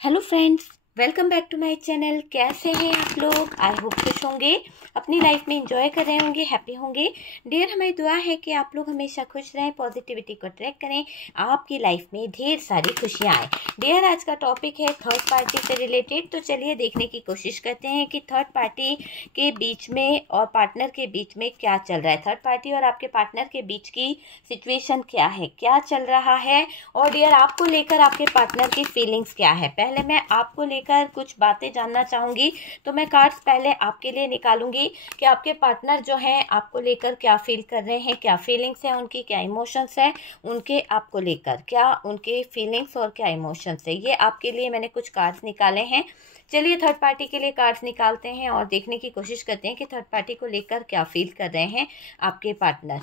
Hello friends, welcome back to my channel. कैसे हैं आप लोग? आई होप खुश होंगे, अपनी लाइफ में एंजॉय कर रहे होंगे, हैप्पी होंगे। डियर, हमारी दुआ है कि आप लोग हमेशा खुश रहें, पॉजिटिविटी को ट्रैक करें, आपकी लाइफ में ढेर सारी खुशियां आए। डियर, आज का टॉपिक है थर्ड पार्टी से रिलेटेड। तो चलिए देखने की कोशिश करते हैं कि थर्ड पार्टी के बीच में और पार्टनर के बीच में क्या चल रहा है। थर्ड पार्टी और आपके पार्टनर के बीच की सिचुएशन क्या है, क्या चल रहा है, और डियर आपको लेकर आपके पार्टनर की फीलिंग्स क्या है। पहले मैं आपको लेकर कुछ बातें जानना चाहूंगी, तो मैं कार्ड्स पहले आपके लिए निकालूंगी कि आपके पार्टनर जो हैं आपको लेकर क्या फील कर रहे हैं, क्या फीलिंग्स हैं उनकी, क्या इमोशंस हैं उनके आपको लेकर, क्या उनके फीलिंग्स और क्या इमोशंस है। ये आपके लिए मैंने कुछ कार्ड्स निकाले हैं। चलिए थर्ड पार्टी के लिए कार्ड्स निकालते हैं और देखने की कोशिश करते हैं कि थर्ड पार्टी को लेकर क्या फील कर रहे हैं आपके पार्टनर।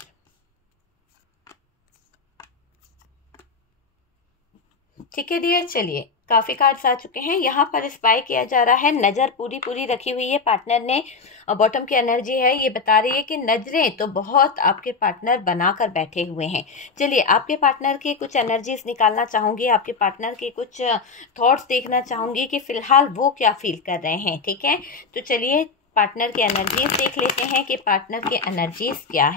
ठीक है डियर, चलिए काफी कार्ड्स आ चुके हैं। यहाँ पर स्पाई किया जा रहा है, नजर पूरी रखी हुई है पार्टनर ने। और बॉटम की एनर्जी है, ये बता रही है कि नजरें तो बहुत आपके पार्टनर बनाकर बैठे हुए हैं। चलिए आपके पार्टनर की कुछ एनर्जीज निकालना चाहूंगी, आपके पार्टनर के कुछ थॉट्स देखना चाहूंगी कि फिलहाल वो क्या फील कर रहे हैं। ठीक है, तो चलिए पार्टनर के एनर्जीज देख लेते हैं कि पार्टनर के एनर्जीज क्या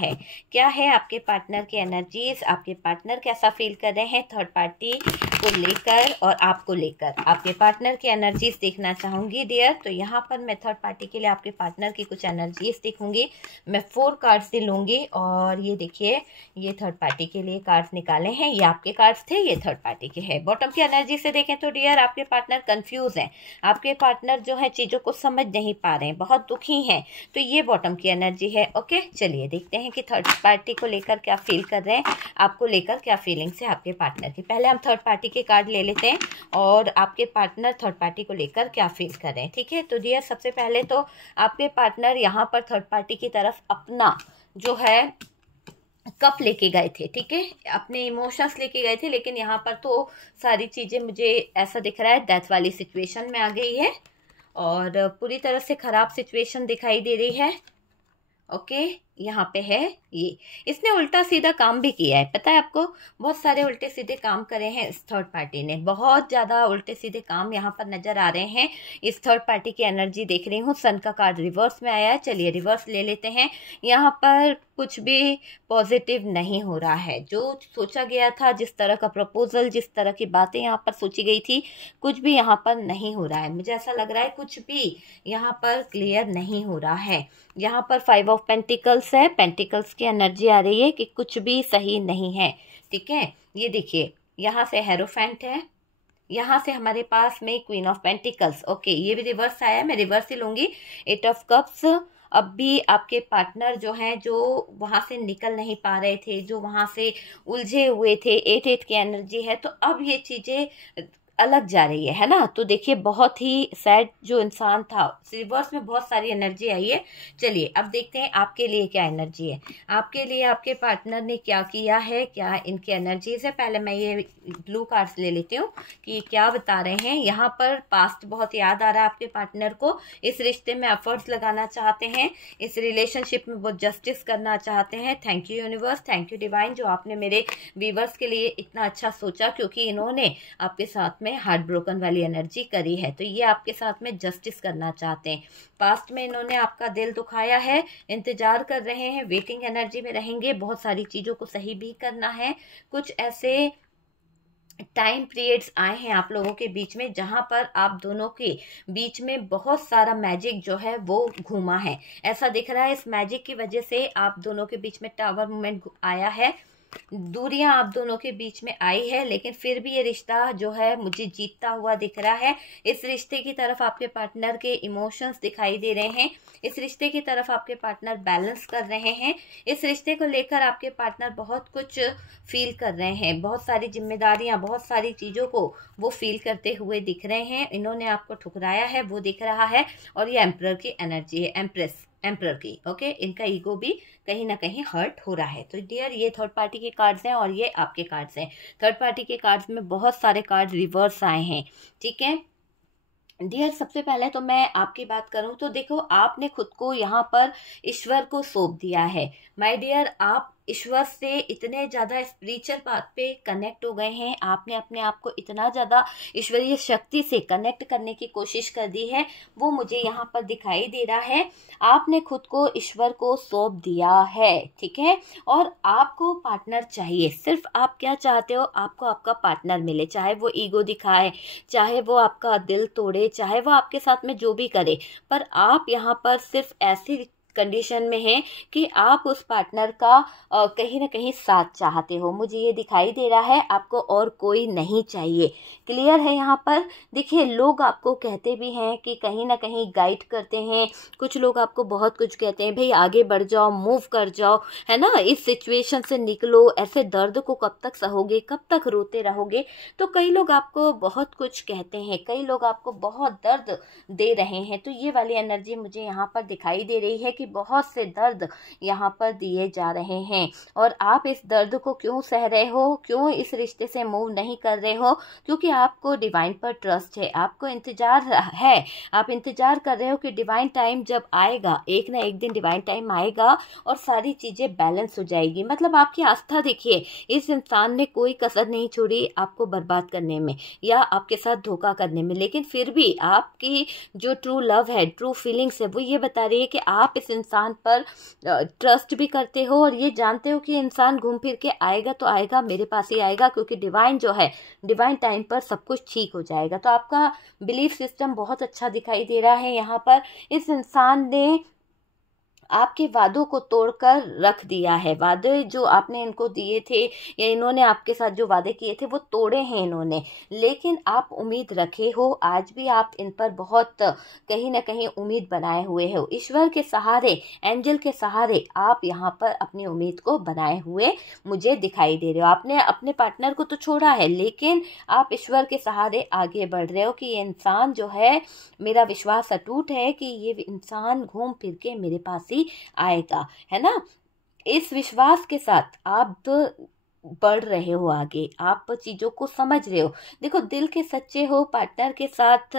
है आपके पार्टनर के एनर्जीज। आपके पार्टनर कैसा फील कर रहे हैं थर्ड पार्टी को लेकर और आपको लेकर। आपके पार्टनर की एनर्जीज देखना चाहूंगी डियर। तो यहाँ पर मैं थर्ड पार्टी के लिए आपके पार्टनर की कुछ एनर्जीज देखूंगी। मैं 4 कार्ड्स से लूंगी और ये देखिए, ये थर्ड पार्टी के लिए कार्ड्स निकाले हैं। ये आपके कार्ड्स थे, ये थर्ड पार्टी के हैं। बॉटम की एनर्जी से देखें तो डियर आपके पार्टनर कंफ्यूज हैं। आपके पार्टनर जो है चीजों को समझ नहीं पा रहे हैं, बहुत दुखी हैं। तो ये बॉटम की एनर्जी है। ओके, चलिए देखते हैं कि थर्ड पार्टी को लेकर क्या फील कर रहे हैं, आपको लेकर क्या फीलिंग्स है आपके पार्टनर की। पहले हम थर्ड पार्टी के कार्ड ले लेते हैं और आपके पार्टनर थर्ड पार्टी को लेकर क्या फील कर रहे हैं। ठीक है, तो डियर सबसे पहले तो आपके पार्टनर यहाँ पर थर्ड पार्टी की तरफ अपना जो है कप लेके गए थे। ठीक है, अपने इमोशंस लेके गए थे, लेकिन यहाँ पर तो सारी चीजें मुझे ऐसा दिख रहा है डेथ वाली सिचुएशन में आ गई है और पूरी तरह से खराब सिचुएशन दिखाई दे रही है। ओके, यहाँ पे है ये, इसने उल्टा सीधा काम भी किया है, पता है आपको। बहुत सारे उल्टे सीधे काम करे हैं इस थर्ड पार्टी ने, बहुत ज्यादा उल्टे सीधे काम यहाँ पर नजर आ रहे हैं। इस थर्ड पार्टी की एनर्जी देख रही हूँ। सन का कार्ड रिवर्स में आया है, चलिए रिवर्स ले लेते हैं। यहाँ पर कुछ भी पॉजिटिव नहीं हो रहा है। जो सोचा गया था, जिस तरह का प्रपोजल, जिस तरह की बातें यहाँ पर सोची गई थी, कुछ भी यहाँ पर नहीं हो रहा है। मुझे ऐसा लग रहा है कुछ भी यहाँ पर क्लियर नहीं हो रहा है। यहाँ पर 5 ऑफ पेंटिकल्स है, पेंटिकल्स की एनर्जी आ रही है कि कुछ भी सही नहीं है। ठीक है, ये देखिए यहाँ से हेरोफेंट है, यहाँ से हमारे पास में क्वीन ऑफ पेंटिकल्स। ओके, ये भी रिवर्स आया, मैं रिवर्स ही लूंगी। 8 ऑफ कप्स। अब भी आपके पार्टनर जो हैं, जो वहां से निकल नहीं पा रहे थे, जो वहां से उलझे हुए थे, 8 की एनर्जी है। तो अब ये चीजें अलग जा रही है ना। तो देखिए बहुत ही सैड जो इंसान था, रिवर्स में बहुत सारी एनर्जी आई है। चलिए अब देखते हैं आपके लिए क्या एनर्जी है, आपके लिए आपके पार्टनर ने क्या किया है, क्या इनकी एनर्जीज है। पहले मैं ये ब्लू कार्ड्स ले लेती हूँ कि क्या बता रहे हैं। यहाँ पर पास्ट बहुत याद आ रहा है आपके पार्टनर को, इस रिश्ते में एफर्ट्स लगाना चाहते हैं, इस रिलेशनशिप में वो जस्टिस करना चाहते हैं। Thank you universe, thank you divine, जो आपने मेरे व्यूवर्स के लिए इतना अच्छा सोचा, क्योंकि इन्होंने आपके साथ में हार्ट ब्रोकन वाली एनर्जी करी है। तो ये आपके साथ में जस्टिस करना चाहते हैं। पास्ट में इन्होंने आपका दिल दुखाया है, इंतजार कर रहे हैं, वेटिंग एनर्जी में रहेंगे। बहुत सारी चीजों को सही भी करना है। कुछ ऐसे टाइम पीरियड्स आए हैं आप लोगों के बीच में जहां पर आप दोनों के बीच में बहुत सारा मैजिक जो है वो घूमा है। ऐसा दिख रहा है इस मैजिक की वजह से आप दोनों के बीच में टावर मूवमेंट आया है, दूरियां आप दोनों के बीच में आई है, लेकिन फिर भी ये रिश्ता जो है मुझे जीतता हुआ दिख रहा है। इस रिश्ते की तरफ आपके पार्टनर के इमोशंस दिखाई दे रहे हैं, इस रिश्ते की तरफ आपके पार्टनर बैलेंस कर रहे हैं, इस रिश्ते को लेकर आपके पार्टनर बहुत कुछ फील कर रहे हैं, बहुत सारी जिम्मेदारियां, बहुत सारी चीजों को वो फील करते हुए दिख रहे हैं। इन्होंने आपको ठुकराया है वो दिख रहा है। और ये एम्परर की एनर्जी है, एम्परर की। ओके, इनका ईगो भी कहीं ना कहीं हर्ट हो रहा है। तो डियर ये थर्ड पार्टी के कार्ड्स हैं और ये आपके कार्ड्स हैं। थर्ड पार्टी के कार्ड्स में बहुत सारे कार्ड रिवर्स आए हैं। ठीक है डियर, सबसे पहले तो मैं आपकी बात करूं तो देखो, आपने खुद को यहाँ पर ईश्वर को सौंप दिया है। माय डियर, आप ईश्वर से इतने ज़्यादा स्पिरिचुअल पाथ पे कनेक्ट हो गए हैं, आपने अपने आप को इतना ज़्यादा ईश्वरीय शक्ति से कनेक्ट करने की कोशिश कर दी है, वो मुझे यहाँ पर दिखाई दे रहा है। आपने खुद को ईश्वर को सौंप दिया है, ठीक है। और आपको पार्टनर चाहिए, सिर्फ आप क्या चाहते हो, आपको आपका पार्टनर मिले, चाहे वो ईगो दिखाए, चाहे वो आपका दिल तोड़े, चाहे वो आपके साथ में जो भी करे, पर आप यहाँ पर सिर्फ ऐसी कंडीशन में है कि आप उस पार्टनर का कहीं ना कहीं साथ चाहते हो। मुझे ये दिखाई दे रहा है, आपको और कोई नहीं चाहिए। क्लियर है यहाँ पर। देखिए, लोग आपको कहते भी हैं कि कहीं ना कहीं गाइड करते हैं, कुछ लोग आपको बहुत कुछ कहते हैं, भाई आगे बढ़ जाओ, मूव कर जाओ, है ना, इस सिचुएशन से निकलो, ऐसे दर्द को कब तक सहोगे, कब तक रोते रहोगे। तो कई लोग आपको बहुत कुछ कहते हैं, कई लोग आपको बहुत दर्द दे रहे हैं। तो ये वाली एनर्जी मुझे यहाँ पर दिखाई दे रही है कि बहुत से दर्द यहाँ पर दिए जा रहे हैं, और आप इस दर्द को क्यों सह रहे हो, क्यों इस रिश्ते से मूव नहीं कर रहे हो, क्योंकि आपको डिवाइन पर ट्रस्ट है, आपको इंतजार है, आप इंतजार कर रहे हो कि डिवाइन टाइम जब आएगा, एक ना एक दिन डिवाइन टाइम आएगा और सारी चीजें बैलेंस हो जाएगी। मतलब आपकी आस्था देखिए, इस इंसान ने कोई कसर नहीं छोड़ी आपको बर्बाद करने में या आपके साथ धोखा करने में, लेकिन फिर भी आपकी जो ट्रू लव है, ट्रू फीलिंग्स है, वो ये बता रही है कि आप इस इंसान पर ट्रस्ट भी करते हो और ये जानते हो कि इंसान घूम फिर के आएगा तो आएगा, मेरे पास ही आएगा, क्योंकि डिवाइन जो है, डिवाइन टाइम पर सब कुछ ठीक हो जाएगा। तो आपका बिलीफ सिस्टम बहुत अच्छा दिखाई दे रहा है यहाँ पर। इस इंसान ने आपके वादों को तोड़कर रख दिया है, वादे जो आपने इनको दिए थे या इन्होंने आपके साथ जो वादे किए थे वो तोड़े हैं इन्होंने, लेकिन आप उम्मीद रखे हो, आज भी आप इन पर बहुत कहीं ना कहीं उम्मीद बनाए हुए हो। ईश्वर के सहारे, एंजल के सहारे आप यहाँ पर अपनी उम्मीद को बनाए हुए मुझे दिखाई दे रहे हो। आपने अपने पार्टनर को तो छोड़ा है, लेकिन आप ईश्वर के सहारे आगे बढ़ रहे हो कि ये इंसान जो है, मेरा विश्वास अटूट है कि ये इंसान घूम फिर के मेरे पास आएगा, है ना। इस विश्वास के साथ आप बढ़ रहे हो आगे, आप चीजों को समझ रहे हो। देखो, दिल के सच्चे हो, पार्टनर के साथ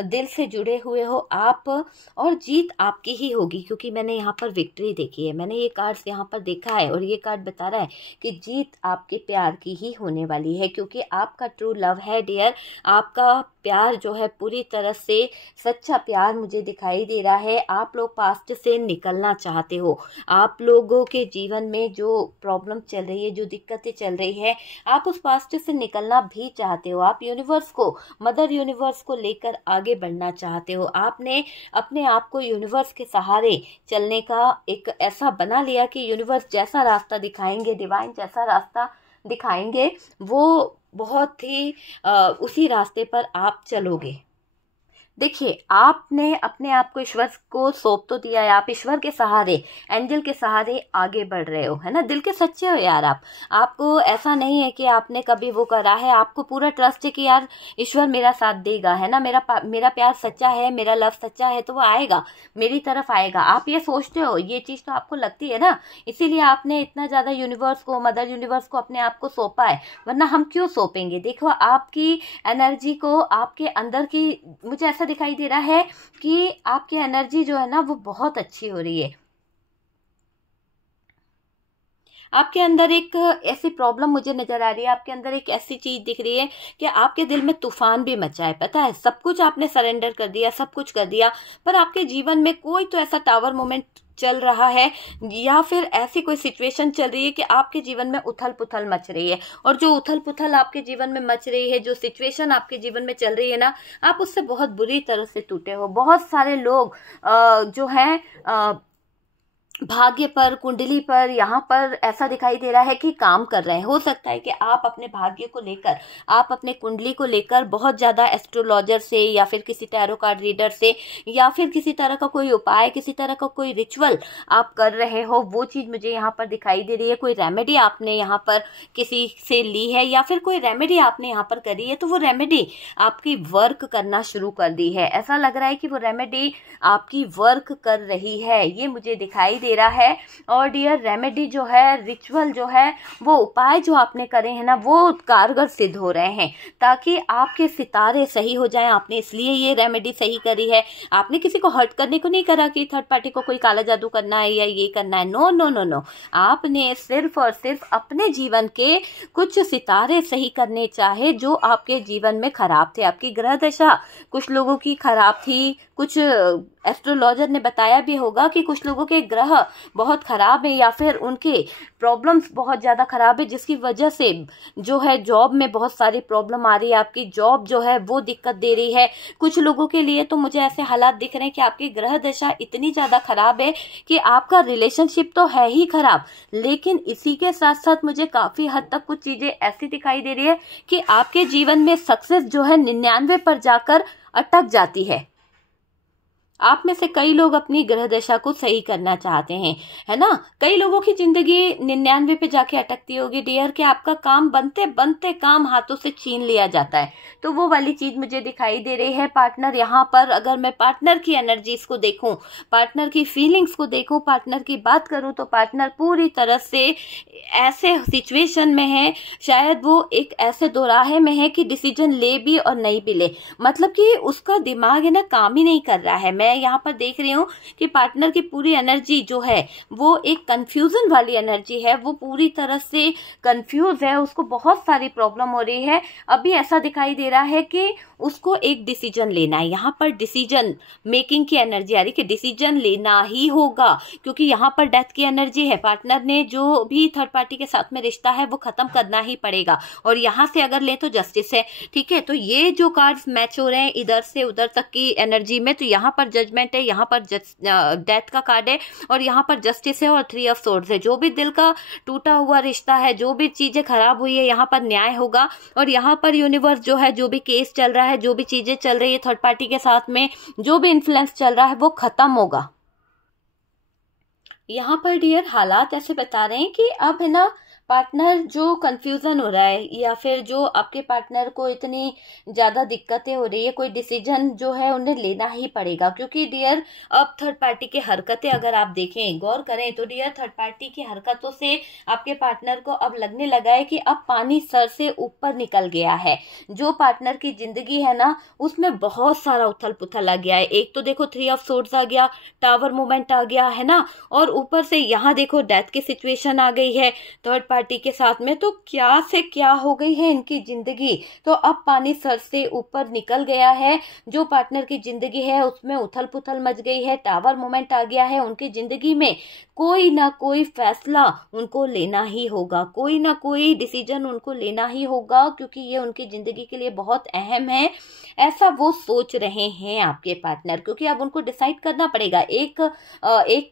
दिल से जुड़े हुए हो आप, और जीत आपकी ही होगी, क्योंकि मैंने यहाँ पर विक्ट्री देखी है, मैंने ये कार्ड्स यहाँ पर देखा है और ये कार्ड बता रहा है कि जीत आपके प्यार की ही होने वाली है, क्योंकि आपका ट्रू लव है डियर, आपका प्यार जो है पूरी तरह से सच्चा प्यार मुझे दिखाई दे रहा है। आप लोग पास्ट से निकलना चाहते हो, आप लोगों के जीवन में जो प्रॉब्लम चल रही है, जो दिक्कतें चल रही है, आप उस पास्ट से निकलना भी चाहते हो। आप यूनिवर्स को, मदर यूनिवर्स को लेकर आगे बढ़ना चाहते हो। आपने अपने आप को यूनिवर्स के सहारे चलने का एक ऐसा बना लिया कि यूनिवर्स जैसा रास्ता दिखाएंगे, डिवाइन जैसा रास्ता दिखाएंगे, वो बहुत ही उसी रास्ते पर आप चलोगे। देखिए, आपने अपने आप को ईश्वर को सौंप तो दिया है, आप ईश्वर के सहारे, एंजल के सहारे आगे बढ़ रहे हो, है ना। दिल के सच्चे हो यार आप, आपको ऐसा नहीं है कि आपने कभी वो करा है, आपको पूरा ट्रस्ट है कि यार ईश्वर मेरा साथ देगा, है ना, मेरा प्यार सच्चा है, मेरा लव सच्चा है, तो वो आएगा, मेरी तरफ आएगा। आप ये सोचते हो, ये चीज तो आपको लगती है ना, इसीलिए आपने इतना ज्यादा यूनिवर्स को, मदर यूनिवर्स को अपने आप को सौंपा है, वरना हम क्यों सौंपेंगे। देखो, आपकी एनर्जी को, आपके अंदर की, मुझे ऐसा दिखाई दे रहा है कि आपकी एनर्जी जो है ना, वो बहुत अच्छी हो रही है। आपके अंदर एक ऐसी प्रॉब्लम मुझे नजर आ रही है, आपके अंदर एक ऐसी चीज दिख रही है कि आपके दिल में तूफान भी मचा है। पता है, सब कुछ आपने सरेंडर कर दिया, सब कुछ कर दिया, पर आपके जीवन में कोई तो ऐसा टावर मोमेंट चल रहा है, या फिर ऐसी कोई सिचुएशन चल रही है कि आपके जीवन में उथल पुथल मच रही है। और जो उथल पुथल आपके जीवन में मच रही है, जो सिचुएशन आपके जीवन में चल रही है ना, आप उससे बहुत बुरी तरह से टूटे हो। बहुत सारे लोग जो हैं भाग्य पर, कुंडली पर, यहाँ पर ऐसा दिखाई दे रहा है कि काम कर रहे हैं। हो सकता है कि आप अपने भाग्य को लेकर, आप अपने कुंडली को लेकर बहुत ज्यादा एस्ट्रोलॉजर से, या फिर किसी टैरो कार्ड रीडर से, या फिर किसी तरह का कोई उपाय, किसी तरह का कोई रिचुअल आप कर रहे हो, वो चीज मुझे यहाँ पर दिखाई दे रही है। कोई रेमेडी आपने यहाँ पर किसी से ली है, या फिर कोई रेमेडी आपने यहाँ पर करी है, तो वो रेमेडी आपकी वर्क करना शुरू कर दी है। ऐसा लग रहा है कि वो रेमेडी आपकी वर्क कर रही है, ये मुझे दिखाई दे रहा है। और डियर रेमेडी जो है, रिचुअल जो है, वो उपाय जो आपने करे हैं ना, वो कारगर सिद्ध हो रहे हैं ताकि आपके सितारे सही हो जाएं। आपने इसलिए ये रेमेडी सही करी है, आपने किसी को हर्ट करने को नहीं करा कि थर्ड पार्टी को कोई काला जादू करना है या ये करना है। नो नो नो नो, आपने सिर्फ और सिर्फ अपने जीवन के कुछ सितारे सही करने चाहे जो आपके जीवन में खराब थे। आपकी ग्रह दशा कुछ लोगों की खराब थी, कुछ एस्ट्रोलॉजर ने बताया भी होगा कि कुछ लोगों के ग्रह बहुत खराब है या फिर उनके प्रॉब्लम्स बहुत ज़्यादा खराब है, जिसकी वजह से जो है जॉब में बहुत सारी प्रॉब्लम आ रही है, आपकी जॉब जो है वो दिक्कत दे रही है। कुछ लोगों के लिए तो मुझे ऐसे हालात दिख रहे हैं कि आपकी ग्रह दशा इतनी ज़्यादा खराब है कि आपका रिलेशनशिप तो है ही खराब, लेकिन इसी के साथ साथ मुझे काफ़ी हद तक कुछ चीज़ें ऐसी दिखाई दे रही है कि आपके जीवन में सक्सेस जो है 99 पर जाकर अटक जाती है। आप में से कई लोग अपनी ग्रह दशा को सही करना चाहते हैं, है ना। कई लोगों की जिंदगी 99 पे जाके अटकती होगी डियर, कि आपका काम बनते बनते काम हाथों से छीन लिया जाता है। तो वो वाली चीज मुझे दिखाई दे रही है। पार्टनर यहाँ पर, अगर मैं पार्टनर की एनर्जीज को देखूं, पार्टनर की फीलिंग्स को देखूं, पार्टनर की बात करूं, तो पार्टनर पूरी तरह से ऐसे सिचुएशन में है, शायद वो एक ऐसे दोराहे में है कि डिसीजन ले भी और नहीं भी ले, मतलब कि उसका दिमाग है ना काम ही नहीं कर रहा है। मैं यहाँ पर देख रही हूँ कि पार्टनर की पूरी एनर्जी जो है वो एक कंफ्यूजन वाली एनर्जी है, वो पूरी तरह से कंफ्यूज है, उसको बहुत सारी प्रॉब्लम हो रही है। अभी ऐसा दिखाई दे रहा है कि उसको एक डिसीजन लेना है, यहाँ पर डिसीजन मेकिंग की एनर्जी आ रही कि डिसीजन लेना ही होगा, क्योंकि यहाँ पर डेथ की एनर्जी है। पार्टनर ने जो भी थर्ड पार्टी के साथ में रिश्ता है वो खत्म करना ही पड़ेगा, और यहाँ से अगर ले तो जस्टिस है, ठीक है। तो ये जो कार्ड्स मैच हो रहे हैं इधर से उधर तक की एनर्जी में, तो यहाँ पर जजमेंट है, यहाँ पर डेथ का कार्ड है, और यहाँ पर जस्टिस है और 3 ऑफ सोर्ड्स है। जो भी दिल का टूटा हुआ रिश्ता है, जो भी चीजें खराब हुई है, यहाँ पर न्याय होगा। और यहाँ पर यूनिवर्स जो है, जो भी केस चल रहा है, जो भी चीजें चल रही है थर्ड पार्टी के साथ में, जो भी इन्फ्लुएंस चल रहा है वो खत्म होगा। यहाँ पर डियर हालात ऐसे बता रहे हैं कि अब है ना पार्टनर जो कंफ्यूजन हो रहा है, या फिर जो आपके पार्टनर को इतनी ज़्यादा दिक्कतें हो रही है, कोई डिसीजन जो है उन्हें लेना ही पड़ेगा। क्योंकि डियर अब थर्ड पार्टी की हरकतें अगर आप देखें, गौर करें, तो डियर थर्ड पार्टी की हरकतों से आपके पार्टनर को अब लगने लगा है कि अब पानी सर से ऊपर निकल गया है। जो पार्टनर की जिंदगी है ना उसमें बहुत सारा उथल पुथल आ गया है। एक तो देखो 3 ऑफ सोर्ड्स आ गया, टावर मूवमेंट आ गया है ना, और ऊपर से यहाँ देखो डेथ की सिचुएशन आ गई है थर्ड पार्टी के साथ में। तो क्या से क्या हो गई है इनकी जिंदगी, तो अब पानी सर से ऊपर निकल गया है। जो पार्टनर की जिंदगी है उसमें उथल पुथल मच गई है, टावर मोमेंट आ गया है। उनकी जिंदगी में कोई ना कोई फैसला उनको लेना ही होगा, कोई ना कोई डिसीजन उनको लेना ही होगा, क्योंकि ये उनकी जिंदगी के लिए बहुत अहम है, ऐसा वो सोच रहे हैं आपके पार्टनर। क्योंकि अब उनको डिसाइड करना पड़ेगा,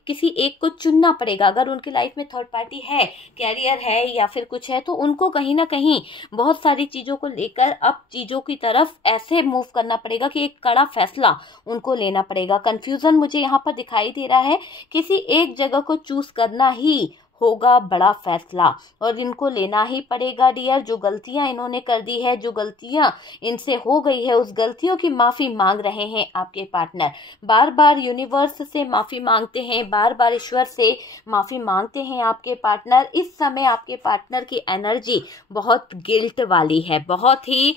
किसी एक को चुनना पड़ेगा। अगर उनकी लाइफ में थर्ड पार्टी है, कैरियर है या फिर कुछ है, तो उनको कहीं ना कहीं बहुत सारी चीजों को लेकर अब चीजों की तरफ ऐसे मूव करना पड़ेगा कि एक कड़ा फैसला उनको लेना पड़ेगा। कंफ्यूजन मुझे यहाँ पर दिखाई दे रहा है, किसी एक जगह को चूज करना ही होगा बड़ा फैसला, और इनको लेना ही पड़ेगा डियर। जो गलतियां इन्होंने कर दी है, जो गलतियां इनसे हो गई है, उस गलतियों की माफी मांग रहे हैं आपके पार्टनर। बार बार यूनिवर्स से माफी मांगते हैं, बार बार ईश्वर से माफी मांगते हैं आपके पार्टनर। इस समय आपके पार्टनर की एनर्जी बहुत गिल्ट वाली है, बहुत ही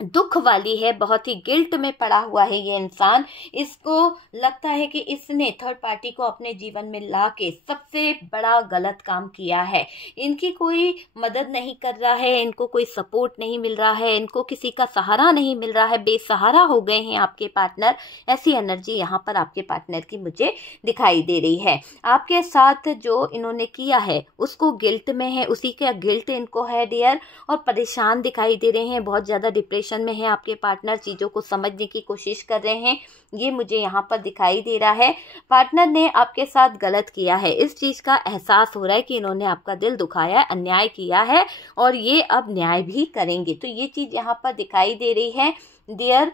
दुख वाली है, बहुत ही गिल्ट में पड़ा हुआ है ये इंसान। इसको लगता है कि इसने थर्ड पार्टी को अपने जीवन में लाके सबसे बड़ा गलत काम किया है। इनकी कोई मदद नहीं कर रहा है, इनको कोई सपोर्ट नहीं मिल रहा है, इनको किसी का सहारा नहीं मिल रहा है, बेसहारा हो गए हैं आपके पार्टनर। ऐसी एनर्जी यहाँ पर आपके पार्टनर की मुझे दिखाई दे रही है। आपके साथ जो इन्होंने किया है उसको गिल्ट में है, उसी का गिल्ट इनको है डियर, और परेशान दिखाई दे रहे हैं, बहुत ज्यादा डिप्रेशन में है आपके पार्टनर, चीजों को समझने की कोशिश कर रहे हैं, ये मुझे यहाँ पर दिखाई दे रहा है। पार्टनर ने आपके साथ गलत किया है, इस चीज का एहसास हो रहा है कि इन्होंने आपका दिल दुखाया, अन्याय किया है, और ये अब न्याय भी करेंगे। तो ये चीज यहाँ पर दिखाई दे रही है डियर।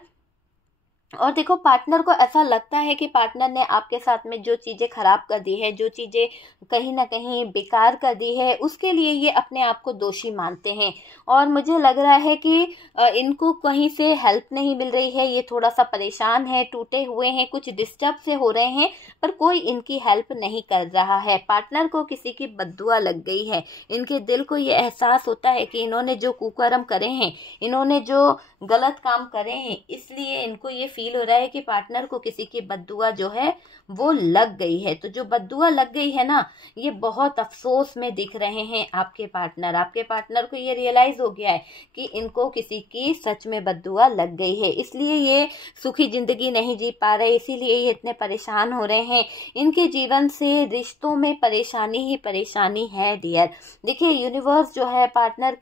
और देखो, पार्टनर को ऐसा लगता है कि पार्टनर ने आपके साथ में जो चीज़ें खराब कर दी है, जो चीज़ें कहीं ना कहीं बेकार कर दी है, उसके लिए ये अपने आप को दोषी मानते हैं। और मुझे लग रहा है कि इनको कहीं से हेल्प नहीं मिल रही है, ये थोड़ा सा परेशान है, टूटे हुए हैं, कुछ डिस्टर्ब से हो रहे हैं, पर कोई इनकी हेल्प नहीं कर रहा है। पार्टनर को किसी की बद्दुआ लग गई है। इनके दिल को ये एहसास होता है कि इन्होंने जो कुकर्म करे हैं, इन्होंने जो गलत काम करे हैं, इसलिए इनको ये फील हो रहा है कि पार्टनर को किसी की बद्दुआ जो है वो लग गई है। तो जो बद्दुआ लग गई है ना, ये बहुत अफसोस में दिख रहे हैं आपके पार्टनर। आपके पार्टनर को ये रियलाइज हो गया है कि इनको किसी की सच में बद्दुआ लग गई है, इसलिए ये सुखी जिंदगी नहीं जी पा रहे, इसीलिए ये इतने परेशान हो रहे हैं। इनके जीवन से रिश्तों में परेशानी ही परेशानी है डियर। देखिए, यूनिवर्स जो है पार्टनर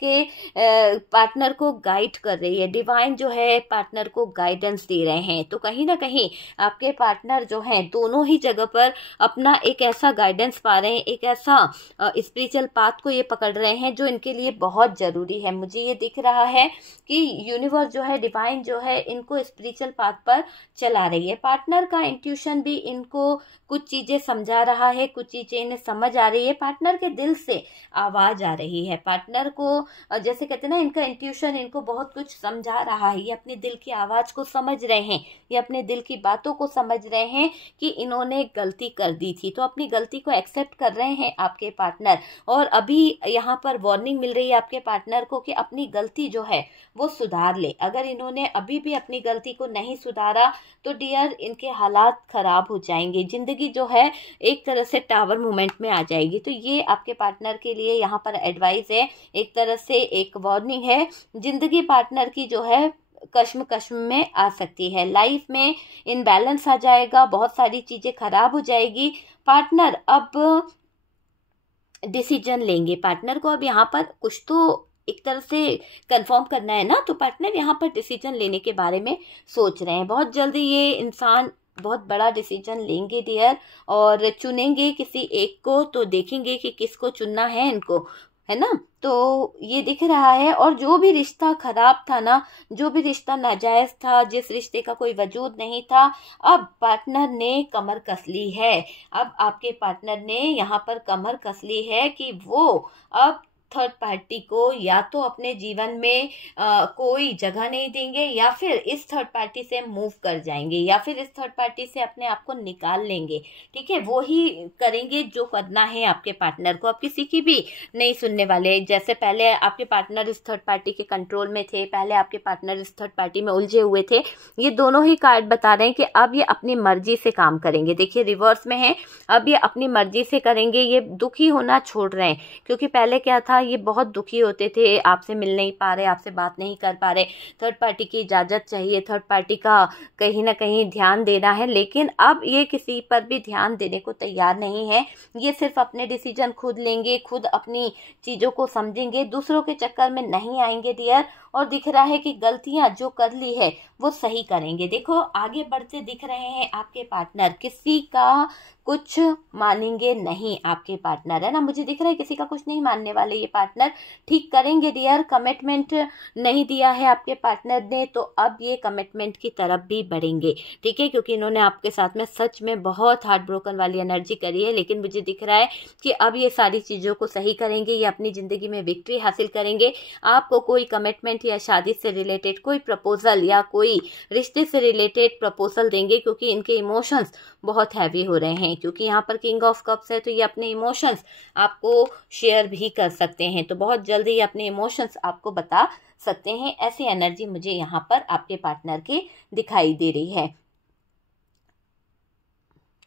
को गाइड कर रही है, डिवाइन जो है पार्टनर को गाइडेंस दे रहे हैं। तो कहीं ना कहीं आपके पार्टनर जो हैं दोनों ही जगह पर अपना एक ऐसा गाइडेंस पा रहे हैं, एक ऐसा स्पिरिचुअल पाथ को ये पकड़ रहे हैं जो इनके लिए बहुत जरूरी है। मुझे ये दिख रहा है कि यूनिवर्स जो है, डिवाइन जो है, इनको स्पिरिचुअल पाथ पर चला रही है। पार्टनर का इंट्यूशन भी इनको कुछ चीजें समझा रहा है, कुछ चीजें इन्हें समझ आ रही है। पार्टनर के दिल से आवाज आ रही है पार्टनर को, जैसे कहते हैं ना, इनका इंट्यूशन इनको बहुत कुछ समझा रहा है। ये अपने दिल की आवाज को समझ रहे हैं, ये अपने दिल की बातों को समझ रहे हैं कि इन्होंने गलती कर दी थी, तो अपनी गलती को एक्सेप्ट कर रहे हैं आपके पार्टनर। और अभी यहाँ पर वार्निंग मिल रही है आपके पार्टनर को कि अपनी गलती जो है वो सुधार ले। अगर इन्होंने अभी भी अपनी गलती को नहीं सुधारा तो डियर, इनके हालात खराब हो जाएंगे, जिंदगी जो है एक तरह से टावर मूवमेंट में आ जाएगी। तो ये आपके पार्टनर के लिए यहाँ पर एडवाइस है, एक तरह से एक वार्निंग है। जिंदगी पार्टनर की जो है कश्म में आ सकती है, लाइफ में इनबैलेंस आ जाएगा, बहुत सारी चीजें खराब हो जाएगी। पार्टनर अब डिसीजन लेंगे, पार्टनर को अब यहाँ पर कुछ तो एक तरह से कंफर्म करना है ना, तो पार्टनर यहाँ पर डिसीजन लेने के बारे में सोच रहे हैं। बहुत जल्दी ये इंसान बहुत बड़ा डिसीजन लेंगे डियर, और चुनेंगे किसी एक को। तो देखेंगे कि किसको चुनना है इनको, है ना। तो ये दिख रहा है। और जो भी रिश्ता खराब था ना, जो भी रिश्ता नाजायज था, जिस रिश्ते का कोई वजूद नहीं था, अब पार्टनर ने कमर कस ली है। अब आपके पार्टनर ने यहाँ पर कमर कस ली है कि वो अब थर्ड पार्टी को या तो अपने जीवन में कोई जगह नहीं देंगे, या फिर इस थर्ड पार्टी से मूव कर जाएंगे, या फिर इस थर्ड पार्टी से अपने आप को निकाल लेंगे। ठीक है, वो ही करेंगे जो करना है आपके पार्टनर को। अब किसी की भी नहीं सुनने वाले। जैसे पहले आपके पार्टनर इस थर्ड पार्टी के कंट्रोल में थे, पहले आपके पार्टनर इस थर्ड पार्टी में उलझे हुए थे, ये दोनों ही कार्ड बता रहे हैं कि अब ये अपनी मर्जी से काम करेंगे। देखिए, रिवर्स में है, अब ये अपनी मर्जी से करेंगे, ये दुखी होना छोड़ रहे हैं। क्योंकि पहले क्या था, ये बहुत दुखी होते थे, आपसे मिल नहीं पा रहे, आपसे बात नहीं कर पा रहे, थर्ड पार्टी की इजाज़त चाहिए, थर्ड पार्टी का कहीं ना कहीं ध्यान देना है। लेकिन अब ये किसी पर भी ध्यान देने को तैयार नहीं है। ये सिर्फ अपने डिसीजन खुद लेंगे, खुद अपनी चीज़ों को समझेंगे, दूसरों के चक्कर में नहीं आएंगे डियर। और दिख रहा है कि गलतियां जो कर ली है वो सही करेंगे। देखो, आगे बढ़ते दिख रहे हैं आपके पार्टनर, किसी का कुछ मानेंगे नहीं आपके पार्टनर, है ना। मुझे दिख रहा है किसी का कुछ नहीं मानने वाले ये पार्टनर, ठीक करेंगे डियर। कमिटमेंट नहीं दिया है आपके पार्टनर ने, तो अब ये कमिटमेंट की तरफ भी बढ़ेंगे। ठीक है, क्योंकि इन्होंने आपके साथ में सच में बहुत हार्ट ब्रोकन वाली एनर्जी करी है। लेकिन मुझे दिख रहा है कि अब ये सारी चीज़ों को सही करेंगे, ये अपनी ज़िंदगी में विक्ट्री हासिल करेंगे। आपको कोई कमिटमेंट या शादी से रिलेटेड कोई प्रपोजल या कोई रिश्ते से रिलेटेड प्रपोजल देंगे, क्योंकि इनके इमोशंस बहुत हैवी हो रहे हैं। क्योंकि यहाँ पर किंग ऑफ कप्स है, तो ये अपने इमोशंस आपको शेयर भी कर सकते हैं। तो बहुत जल्दी ये अपने इमोशंस आपको बता सकते हैं। ऐसी एनर्जी मुझे यहाँ पर आपके पार्टनर की दिखाई दे रही है।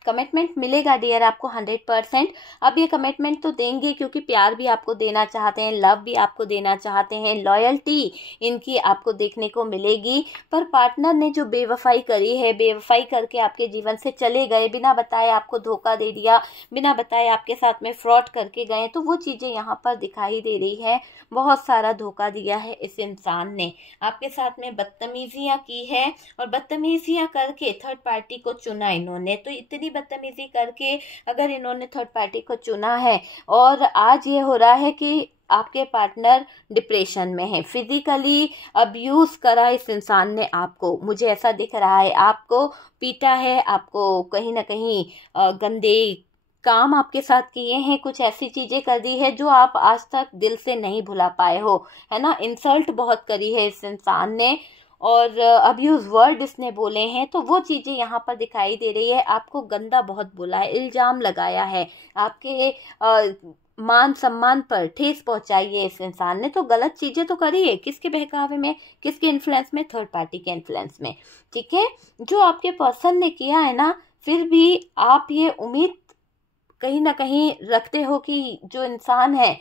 कमिटमेंट मिलेगा डियर आपको 100%। अब ये कमिटमेंट तो देंगे, क्योंकि प्यार भी आपको देना चाहते हैं, लव भी आपको देना चाहते हैं, लॉयल्टी इनकी आपको देखने को मिलेगी। पर पार्टनर ने जो बेवफाई करी है, बेवफाई करके आपके जीवन से चले गए, बिना बताए आपको धोखा दे दिया, बिना बताए आपके साथ में फ्रॉड करके गए, तो वो चीज़ें यहाँ पर दिखाई दे रही है। बहुत सारा धोखा दिया है इस इंसान ने, आपके साथ में बदतमीजियाँ की है, और बदतमीजियाँ करके थर्ड पार्टी को चुना इन्होंने। तो इतनी बदतमीजी करके अगर इन्होंने थर्ड पार्टी को चुना है, और आज ये हो रहा है कि आपके पार्टनर डिप्रेशन में है, फिजिकली अब्यूज करा इस इंसान ने आपको, मुझे ऐसा दिख रहा है। आपको पीटा है, आपको कहीं ना कहीं गंदे काम आपके साथ किए हैं, कुछ ऐसी चीजें कर दी है जो आप आज तक दिल से नहीं भुला पाए हो, है ना। इंसल्ट बहुत करी है इस इंसान ने और अब्यूज वर्ड इसने बोले हैं, तो वो चीजें यहाँ पर दिखाई दे रही है। आपको गंदा बहुत बोला है, इल्जाम लगाया है, आपके मान सम्मान पर ठेस पहुंचाई है इस इंसान ने। तो गलत चीजें तो करी है, किसके बहकावे में, किसके इन्फ्लुएंस में, थर्ड पार्टी के इन्फ्लुएंस में, ठीक है। जो आपके पर्सन ने किया है ना, फिर भी आप ये उम्मीद कहीं ना कहीं रखते हो कि जो इंसान है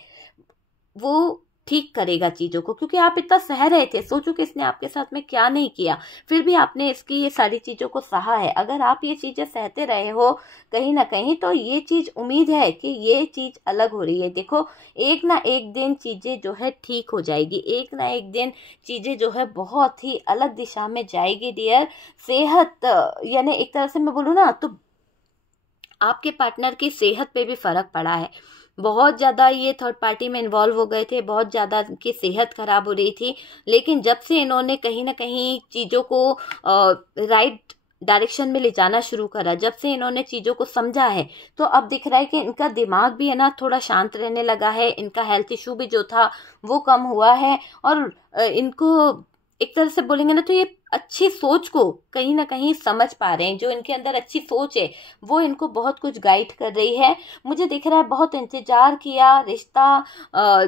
वो ठीक करेगा चीजों को, क्योंकि आप इतना सह रहे थे। सोचो कि इसने आपके साथ में क्या नहीं किया, फिर भी आपने इसकी ये सारी चीजों को सहा है। अगर आप ये चीजें सहते रहे हो कहीं ना कहीं, तो ये चीज उम्मीद है कि ये चीज अलग हो रही है। देखो, एक ना एक दिन चीजें जो है ठीक हो जाएगी, एक ना एक दिन चीजें जो है बहुत ही अलग दिशा में जाएगी डियर। सेहत, यानी एक तरह से मैं बोलूँ ना, तो आपके पार्टनर की सेहत पे भी फर्क पड़ा है। बहुत ज़्यादा ये थर्ड पार्टी में इन्वॉल्व हो गए थे, बहुत ज़्यादा इनकी सेहत खराब हो रही थी, लेकिन जब से इन्होंने कहीं ना कहीं चीज़ों को राइट डायरेक्शन में ले जाना शुरू करा, जब से इन्होंने चीज़ों को समझा है, तो अब दिख रहा है कि इनका दिमाग भी है ना थोड़ा शांत रहने लगा है। इनका हेल्थ इशू भी जो था वो कम हुआ है, और इनको एक तरह से बोलेंगे ना तो ये अच्छी सोच को कहीं ना कहीं समझ पा रहे हैं। जो इनके अंदर अच्छी सोच है वो इनको बहुत कुछ गाइड कर रही है। मुझे दिख रहा है बहुत इंतजार किया रिश्ता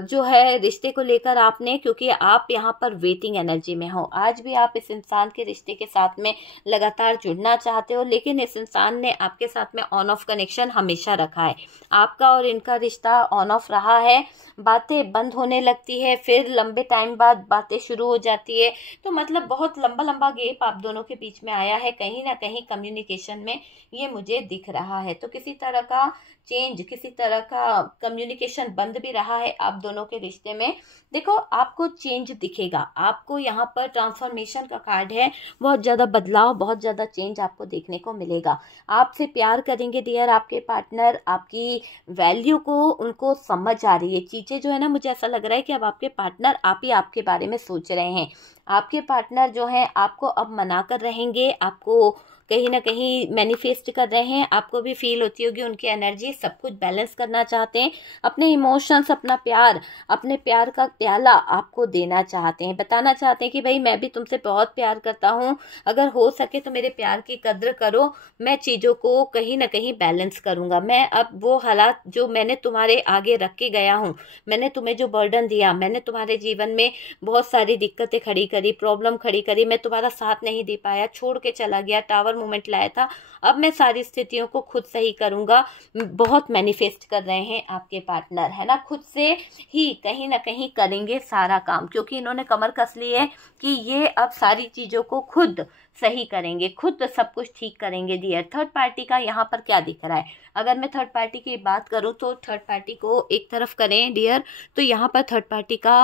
जो है, रिश्ते को लेकर आपने, क्योंकि आप यहाँ पर वेटिंग एनर्जी में हो। आज भी आप इस इंसान के रिश्ते के साथ में लगातार जुड़ना चाहते हो, लेकिन इस इंसान ने आपके साथ में ऑन ऑफ कनेक्शन हमेशा रखा है। आपका और इनका रिश्ता ऑन ऑफ रहा है, बातें बंद होने लगती है, फिर लंबे टाइम बाद बातें शुरू हो जाती है। तो मतलब बहुत लंबा लंबा गैप आप दोनों के बीच में आया है, कहीं ना कहीं कम्युनिकेशन में ये मुझे दिख रहा है। तो किसी तरह का चेंज, किसी तरह का कम्युनिकेशन बंद भी रहा है आप दोनों के रिश्ते में। देखो, आपको चेंज दिखेगा, आपको यहाँ पर ट्रांसफॉर्मेशन का कार्ड है, बहुत ज़्यादा बदलाव, बहुत ज़्यादा चेंज आपको देखने को मिलेगा। आपसे प्यार करेंगे डियर आपके पार्टनर, आपकी वैल्यू को उनको समझ आ रही है चीज़ें जो है ना। मुझे ऐसा लग रहा है कि अब आपके पार्टनर आप ही आपके बारे में सोच रहे हैं। आपके पार्टनर जो हैं आपको अब मना कर रहेंगे, आपको कहीं ना कहीं मैनिफेस्ट कर रहे हैं। आपको भी फील होती होगी उनकी एनर्जी, सब कुछ बैलेंस करना चाहते हैं, अपने इमोशंस, अपना प्यार, अपने प्यार का प्याला आपको देना चाहते हैं, बताना चाहते हैं कि भाई मैं भी तुमसे बहुत प्यार करता हूँ, अगर हो सके तो मेरे प्यार की कद्र करो, मैं चीज़ों को कहीं ना कहीं बैलेंस करूँगा। मैं अब वो हालात जो मैंने तुम्हारे आगे रख के गया हूँ, मैंने तुम्हें जो बर्डन दिया, मैंने तुम्हारे जीवन में बहुत सारी दिक्कतें खड़ी करी, प्रॉब्लम खड़ी करी, मैं तुम्हारा साथ नहीं दे पाया, छोड़ के चला गया, टावर मूवमेंट लाया था, अब मैं सारी स्थितियों को खुद सही करूंगा। बहुत मैनिफेस्ट कर रहे हैं आपके पार्टनर, है ना, खुद से ही कहीं ना कहीं करेंगे सारा काम, क्योंकि इन्होंने कमर कस ली है कि ये अब सारी चीजों को खुद सही करेंगे, खुद सब कुछ ठीक करेंगे डियर। थर्ड पार्टी का यहाँ पर क्या दिख रहा है, अगर मैं थर्ड पार्टी की बात करूँ तो थर्ड पार्टी को एक तरफ करें डियर, तो यहाँ पर थर्ड पार्टी का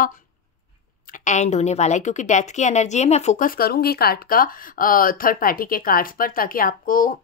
एंड होने वाला है, क्योंकि डेथ की एनर्जी है। मैं फोकस करूंगी कार्ड का थर्ड पार्टी के कार्ड्स पर, ताकि आपको,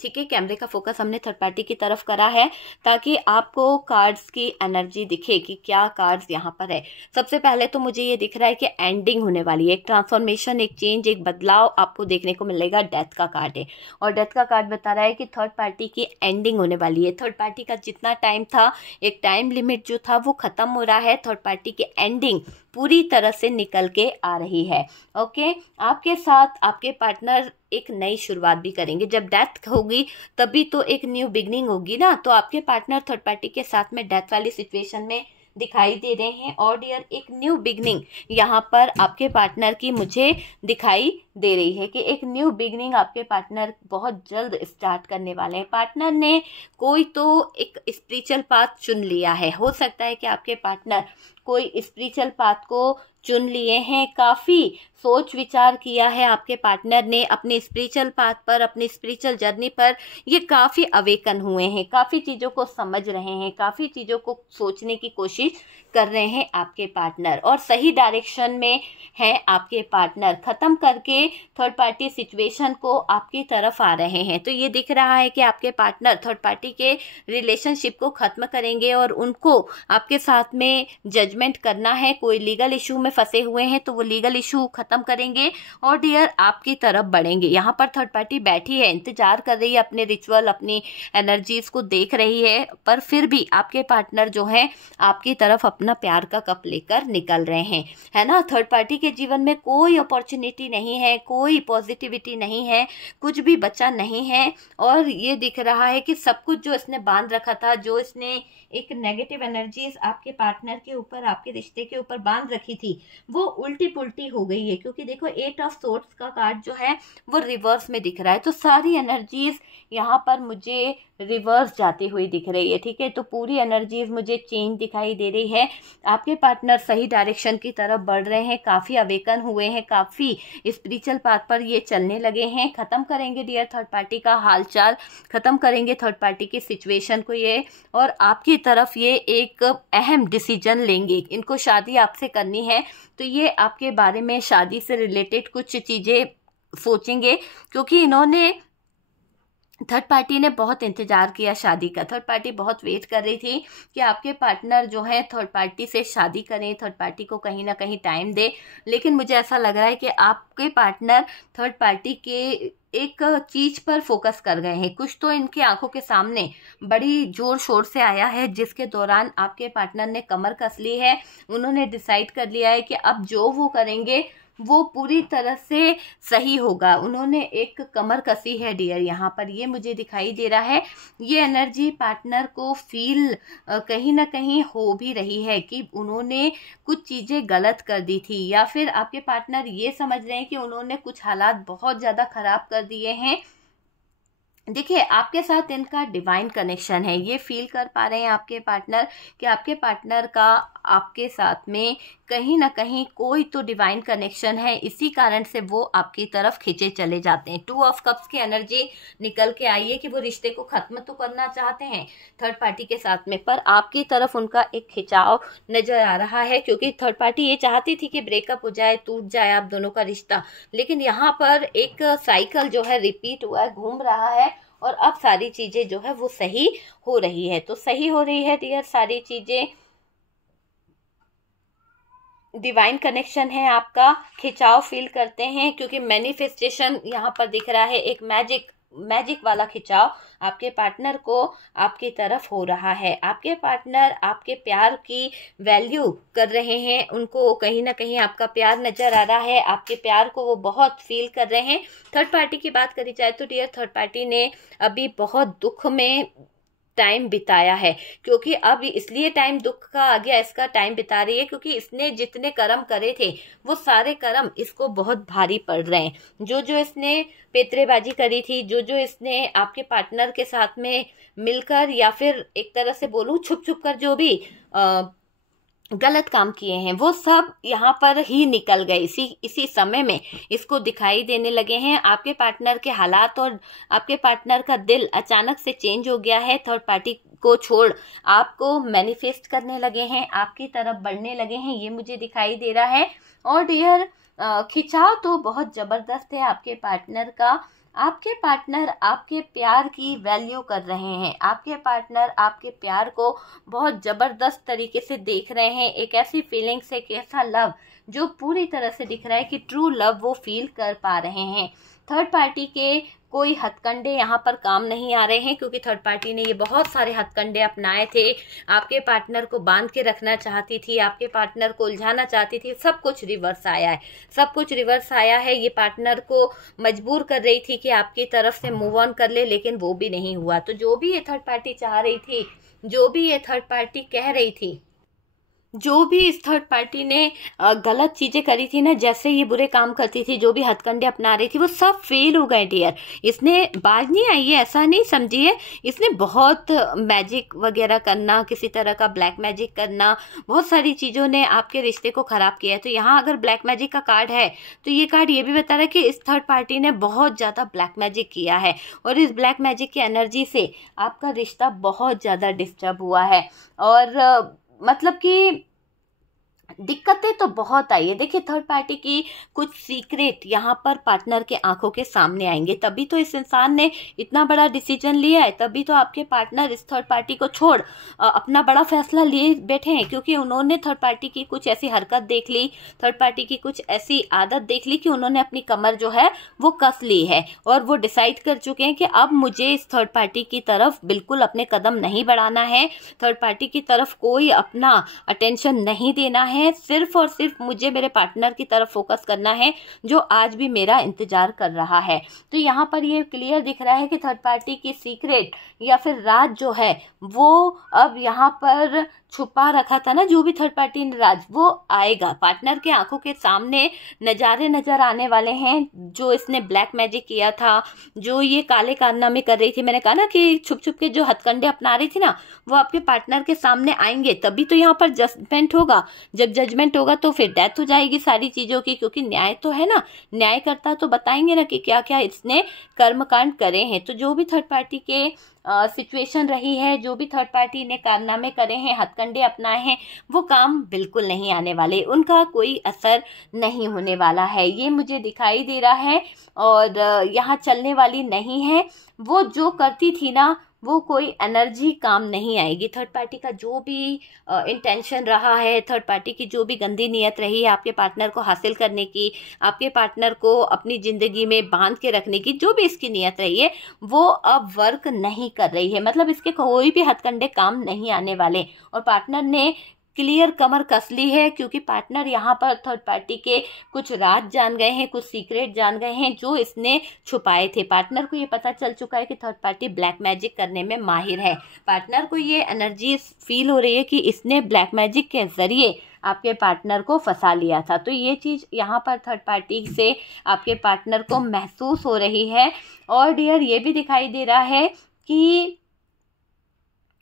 ठीक है, कैमरे का फोकस हमने थर्ड पार्टी की तरफ करा है ताकि आपको कार्ड्स की एनर्जी दिखे कि क्या कार्ड्स यहाँ पर है। सबसे पहले तो मुझे ये दिख रहा है कि एंडिंग होने वाली है, एक ट्रांसफॉर्मेशन, एक चेंज, एक बदलाव आपको देखने को मिलेगा। डेथ का कार्ड है और डेथ का कार्ड बता रहा है कि थर्ड पार्टी की एंडिंग होने वाली है। थर्ड पार्टी का जितना टाइम था, एक टाइम लिमिट जो था वो खत्म हो रहा है, थर्ड पार्टी की एंडिंग पूरी तरह से निकल के आ रही है। ओके, आपके साथ आपके पार्टनर एक नई शुरुआत भी करेंगे। जब डेथ होगी तभी तो एक न्यू बिगनिंग होगी ना, तो आपके पार्टनर थर्ड पार्टी के साथ में डेथ वाली सिचुएशन में दिखाई दे रहे हैं। और डियर, एक न्यू बिगनिंग यहाँ पर आपके पार्टनर की मुझे दिखाई दे रही है कि एक न्यू बिगनिंग आपके पार्टनर बहुत जल्द स्टार्ट करने वाले हैं। पार्टनर ने कोई तो एक स्पिरिचुअल पाथ चुन लिया है, हो सकता है कि आपके पार्टनर कोई स्पिरिचुअल पाथ को चुन लिए हैं, काफ़ी सोच विचार किया है आपके पार्टनर ने अपने स्पिरिचुअल पाथ पर, अपनी स्पिरिचुअल जर्नी पर। ये काफ़ी अवेकन हुए हैं, काफ़ी चीज़ों को समझ रहे हैं, काफ़ी चीज़ों को सोचने की कोशिश कर रहे हैं आपके पार्टनर, और सही डायरेक्शन में है आपके पार्टनर। ख़त्म करके थर्ड पार्टी सिचुएशन को आपकी तरफ आ रहे हैं। तो ये दिख रहा है कि आपके पार्टनर थर्ड पार्टी के रिलेशनशिप को ख़त्म करेंगे और उनको आपके साथ में जजमेंट करना है। कोई लीगल इशू में फंसे हुए हैं तो वो लीगल इशू खत्म करेंगे और डियर आपकी तरफ बढ़ेंगे। यहाँ पर थर्ड पार्टी बैठी है, इंतजार कर रही है, अपने रिचुअल, अपनी एनर्जीज को देख रही है, पर फिर भी आपके पार्टनर जो है आपकी तरफ अपना प्यार का कप लेकर निकल रहे हैं, है ना। थर्ड पार्टी के जीवन में कोई अपॉर्चुनिटी नहीं है, कोई पॉजिटिविटी नहीं है, कुछ भी बचा नहीं है। और ये दिख रहा है कि सब कुछ जो इसने बांध रखा था, जो इसने एक नेगेटिव एनर्जीज आपके पार्टनर के ऊपर, आपके रिश्ते के ऊपर बांध रखी थी, वो उल्टी पुल्टी हो गई है। क्योंकि देखो 8 ऑफ सोर्ड्स का कार्ड जो है वो रिवर्स में दिख रहा है, तो सारी एनर्जीज यहाँ पर मुझे रिवर्स जाती हुई दिख रही है, ठीक है। तो पूरी एनर्जीज मुझे चेंज दिखाई दे रही है। आपके पार्टनर सही डायरेक्शन की तरफ बढ़ रहे हैं, काफ़ी अवेकन हुए हैं, काफ़ी स्पिरिचुअल पाथ पर ये चलने लगे हैं। ख़त्म करेंगे डियर थर्ड पार्टी का हालचाल, ख़त्म करेंगे थर्ड पार्टी की सिचुएशन को ये, और आपकी तरफ ये एक अहम डिसीजन लेंगे। इनको शादी आपसे करनी है तो ये आपके बारे में, शादी से रिलेटेड कुछ चीज़ें सोचेंगे, क्योंकि इन्होंने, थर्ड पार्टी ने बहुत इंतजार किया शादी का। थर्ड पार्टी बहुत वेट कर रही थी कि आपके पार्टनर जो है थर्ड पार्टी से शादी करें, थर्ड पार्टी को कहीं ना कहीं टाइम दे। लेकिन मुझे ऐसा लग रहा है कि आपके पार्टनर थर्ड पार्टी के एक चीज पर फोकस कर गए हैं। कुछ तो इनकी आंखों के सामने बड़ी जोर शोर से आया है, जिसके दौरान आपके पार्टनर ने कमर कस ली है। उन्होंने डिसाइड कर लिया है कि अब जो वो करेंगे वो पूरी तरह से सही होगा। उन्होंने एक कमर कसी है डियर, यहाँ पर ये मुझे दिखाई दे रहा है। ये एनर्जी पार्टनर को फील कहीं ना कहीं हो भी रही है कि उन्होंने कुछ चीज़ें गलत कर दी थी, या फिर आपके पार्टनर ये समझ रहे हैं कि उन्होंने कुछ हालात बहुत ज़्यादा ख़राब कर दिए हैं। देखिए आपके साथ इनका डिवाइन कनेक्शन है, ये फील कर पा रहे हैं आपके पार्टनर कि आपके पार्टनर का आपके साथ में कहीं ना कहीं कोई तो डिवाइन कनेक्शन है। इसी कारण से वो आपकी तरफ खींचे चले जाते हैं। 2 ऑफ कप्स की एनर्जी निकल के आई है कि वो रिश्ते को खत्म तो करना चाहते हैं थर्ड पार्टी के साथ में, पर आपकी तरफ उनका एक खिंचाव नजर आ रहा है। क्योंकि थर्ड पार्टी ये चाहती थी कि ब्रेकअप हो जाए, टूट जाए आप दोनों का रिश्ता, लेकिन यहाँ पर एक साइकिल जो है रिपीट हुआ है, घूम रहा है, और अब सारी चीजें जो है वो सही हो रही है। तो सही हो रही है डियर सारी चीजें, डिवाइन कनेक्शन है आपका, खिंचाव फील करते हैं, क्योंकि मैनिफेस्टेशन यहाँ पर दिख रहा है, एक मैजिक वाला खिंचाव आपके पार्टनर को आपकी तरफ हो रहा है। आपके पार्टनर आपके प्यार की वैल्यू कर रहे हैं, उनको कहीं ना कहीं आपका प्यार नजर आ रहा है, आपके प्यार को वो बहुत फील कर रहे हैं। थर्ड पार्टी की बात करी जाए तो डियर थर्ड पार्टी ने अभी बहुत दुख में टाइम बिताया है, क्योंकि अब इसलिए टाइम दुख का आ गया, इसका टाइम बिता रही है क्योंकि इसने जितने कर्म करे थे वो सारे कर्म इसको बहुत भारी पड़ रहे हैं। जो जो इसने पेतरेबाजी करी थी, जो जो इसने आपके पार्टनर के साथ में मिलकर, या फिर एक तरह से बोलूं छुप छुप कर जो भी गलत काम किए हैं, वो सब यहाँ पर ही निकल गए। इसी समय में इसको दिखाई देने लगे हैं। आपके पार्टनर के हालात और आपके पार्टनर का दिल अचानक से चेंज हो गया है। थर्ड पार्टी को छोड़ आपको मैनिफेस्ट करने लगे हैं, आपकी तरफ बढ़ने लगे हैं, ये मुझे दिखाई दे रहा है। और डियर खिंचाव तो बहुत जबरदस्त है आपके पार्टनर का। आपके पार्टनर आपके प्यार की वैल्यू कर रहे हैं, आपके पार्टनर आपके प्यार को बहुत ज़बरदस्त तरीके से देख रहे हैं। एक ऐसी फीलिंग्स, एक ऐसा लव जो पूरी तरह से दिख रहा है कि ट्रू लव वो फील कर पा रहे हैं। थर्ड पार्टी के कोई हथकंडे यहाँ पर काम नहीं आ रहे हैं, क्योंकि थर्ड पार्टी ने ये बहुत सारे हथकंडे अपनाए थे। आपके पार्टनर को बांध के रखना चाहती थी, आपके पार्टनर को उलझाना चाहती थी, सब कुछ रिवर्स आया है, सब कुछ रिवर्स आया है। ये पार्टनर को मजबूर कर रही थी कि आपकी तरफ से मूव ऑन कर ले, लेकिन वो भी नहीं हुआ। तो जो भी ये थर्ड पार्टी चाह रही थी, जो भी ये थर्ड पार्टी कह रही थी, जो भी इस थर्ड पार्टी ने गलत चीजें करी थी ना, जैसे ये बुरे काम करती थी, जो भी हथकंडे अपना रही थी, वो सब फेल हो गए डियर। इसने बाज नहीं आई है, ऐसा नहीं समझिए। इसने बहुत मैजिक वगैरह करना, किसी तरह का ब्लैक मैजिक करना, बहुत सारी चीजों ने आपके रिश्ते को खराब किया है। तो यहाँ अगर ब्लैक मैजिक का कार्ड है तो ये कार्ड ये भी बता रहा है कि इस थर्ड पार्टी ने बहुत ज्यादा ब्लैक मैजिक किया है, और इस ब्लैक मैजिक की एनर्जी से आपका रिश्ता बहुत ज्यादा डिस्टर्ब हुआ है। और मतलब कि दिक्कतें तो बहुत आई है। देखिए, थर्ड पार्टी की कुछ सीक्रेट यहाँ पर पार्टनर के आंखों के सामने आएंगे, तभी तो इस इंसान ने इतना बड़ा डिसीजन लिया है, तभी तो आपके पार्टनर इस थर्ड पार्टी को छोड़ अपना बड़ा फैसला लिए बैठे हैं, क्योंकि उन्होंने थर्ड पार्टी की कुछ ऐसी हरकत देख ली, थर्ड पार्टी की कुछ ऐसी आदत देख ली कि उन्होंने अपनी कमर जो है वो कस ली है, और वो डिसाइड कर चुके हैं कि अब मुझे इस थर्ड पार्टी की तरफ बिल्कुल अपने कदम नहीं बढ़ाना है, थर्ड पार्टी की तरफ कोई अपना अटेंशन नहीं देना है, सिर्फ और सिर्फ मुझे मेरे पार्टनर की तरफ फोकस करना है जो आज भी मेरा इंतजार कर रहा है। तो यहाँ पर ये क्लियर दिख रहा है कि थर्ड पार्टी की सीक्रेट या फिर राज जो है वो अब यहाँ पर छुपा रखा था ना, जो भी थर्ड पार्टी ने राज, वो आएगा। पार्टनर के आंखों के सामने नजारे नजर आने वाले हैं, जो इसने ब्लैक मैजिक किया था, जो ये काले कारनामे कर रही थी। मैंने कहा ना कि छुप छुप के जो हथकंडे अपना रही थी ना, वो आपके पार्टनर के सामने आएंगे, तभी तो यहाँ पर जजमेंट होगा। जब जजमेंट होगा तो फिर डेथ हो जाएगी सारी चीजों की, क्योंकि न्याय तो है ना, न्यायकर्ता तो बताएंगे ना कि क्या क्या इसने कर्मकांड करे हैं। तो जो भी थर्ड पार्टी के सिचुएशन रही है, जो भी थर्ड पार्टी ने कारनामे करे हैं, हथकंडे अपनाए हैं, वो काम बिल्कुल नहीं आने वाले, उनका कोई असर नहीं होने वाला है, ये मुझे दिखाई दे रहा है। और यहाँ चलने वाली नहीं है। वो जो करती थी ना, वो कोई एनर्जी काम नहीं आएगी। थर्ड पार्टी का जो भी इंटेंशन रहा है, थर्ड पार्टी की जो भी गंदी नीयत रही है आपके पार्टनर को हासिल करने की, आपके पार्टनर को अपनी ज़िंदगी में बांध के रखने की, जो भी इसकी नीयत रही है, वो अब वर्क नहीं कर रही है। मतलब इसके कोई भी हथकंडे काम नहीं आने वाले, और पार्टनर ने क्लियर कमर कस ली है, क्योंकि पार्टनर यहाँ पर थर्ड पार्टी के कुछ राज जान गए हैं, कुछ सीक्रेट जान गए हैं जो इसने छुपाए थे। पार्टनर को ये पता चल चुका है कि थर्ड पार्टी ब्लैक मैजिक करने में माहिर है। पार्टनर को ये एनर्जी फील हो रही है कि इसने ब्लैक मैजिक के जरिए आपके पार्टनर को फंसा लिया था। तो ये चीज़ यहाँ पर थर्ड पार्टी से आपके पार्टनर को महसूस हो रही है। और डियर, ये भी दिखाई दे रहा है कि